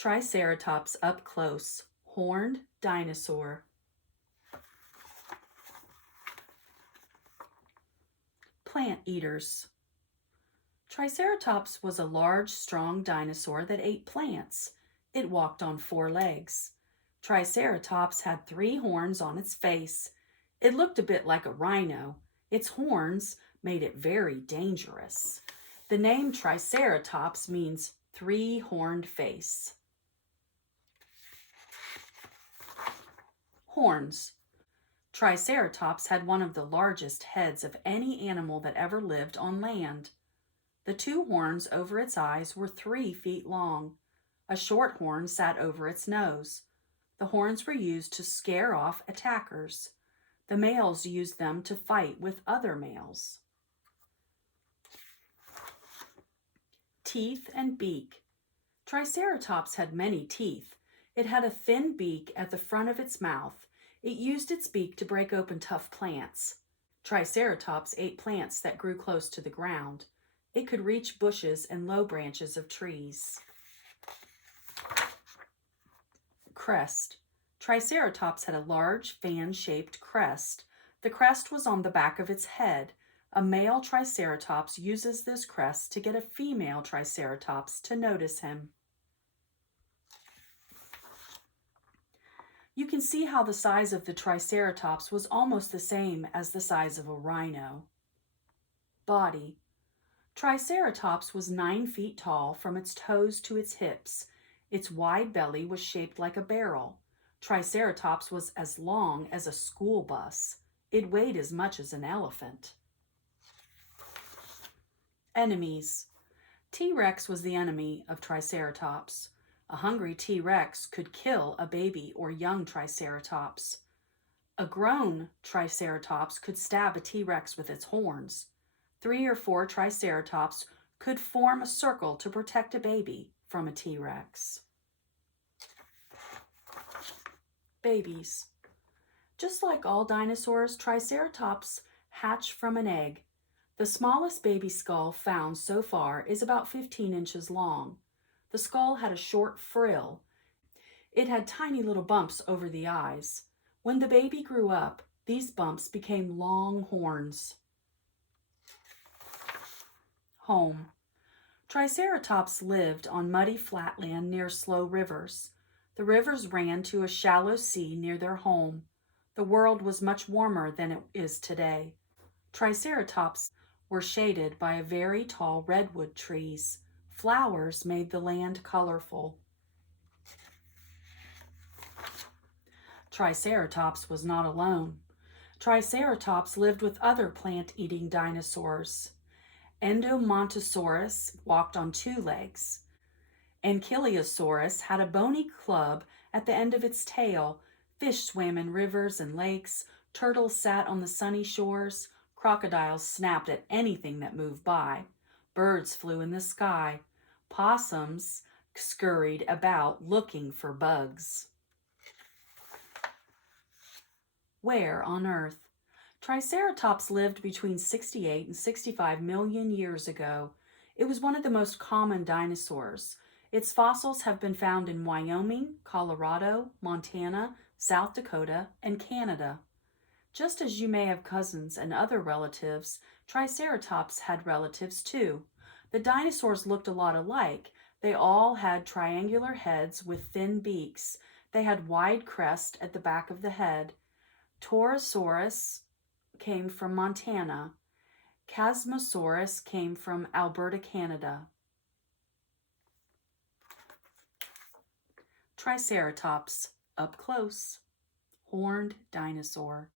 Triceratops up close, horned dinosaur. Plant eaters. Triceratops was a large, strong dinosaur that ate plants. It walked on 4 legs. Triceratops had 3 horns on its face. It looked a bit like a rhino. Its horns made it very dangerous. The name Triceratops means 3-horned face. Horns. Triceratops had one of the largest heads of any animal that ever lived on land. The 2 horns over its eyes were 3 feet long. A short horn sat over its nose. The horns were used to scare off attackers. The males used them to fight with other males. Teeth and beak. Triceratops had many teeth. It had a thin beak at the front of its mouth. It used its beak to break open tough plants. Triceratops ate plants that grew close to the ground. It could reach bushes and low branches of trees. Crest. Triceratops had a large fan-shaped crest. The crest was on the back of its head. A male Triceratops uses this crest to get a female Triceratops to notice him. You can see how the size of the Triceratops was almost the same as the size of a rhino. Body. Triceratops was 9 feet tall from its toes to its hips. Its wide belly was shaped like a barrel. Triceratops was as long as a school bus. It weighed as much as an elephant. Enemies. T-Rex was the enemy of Triceratops. A hungry T-Rex could kill a baby or young Triceratops. A grown Triceratops could stab a T-Rex with its horns. 3 or 4 Triceratops could form a circle to protect a baby from a T-Rex. Babies. Just like all dinosaurs, Triceratops hatched from an egg. The smallest baby skull found so far is about 15 inches long. The skull had a short frill. It had tiny little bumps over the eyes. When the baby grew up, these bumps became long horns. Home. Triceratops lived on muddy flatland near slow rivers. The rivers ran to a shallow sea near their home. The world was much warmer than it is today. Triceratops were shaded by very tall redwood trees. Flowers made the land colorful. Triceratops was not alone. Triceratops lived with other plant-eating dinosaurs. Endomontosaurus walked on 2 legs. Ankylosaurus had a bony club at the end of its tail. Fish swam in rivers and lakes. Turtles sat on the sunny shores. Crocodiles snapped at anything that moved by. Birds flew in the sky. Possums scurried about looking for bugs. Where on Earth? Triceratops lived between 68 and 65 million years ago. It was one of the most common dinosaurs. Its fossils have been found in Wyoming, Colorado, Montana, South Dakota, and Canada. Just as you may have cousins and other relatives, Triceratops had relatives too. The dinosaurs looked a lot alike. They all had triangular heads with thin beaks. They had wide crest at the back of the head. Torosaurus came from Montana. Chasmosaurus came from Alberta, Canada. Triceratops, up close, horned dinosaur.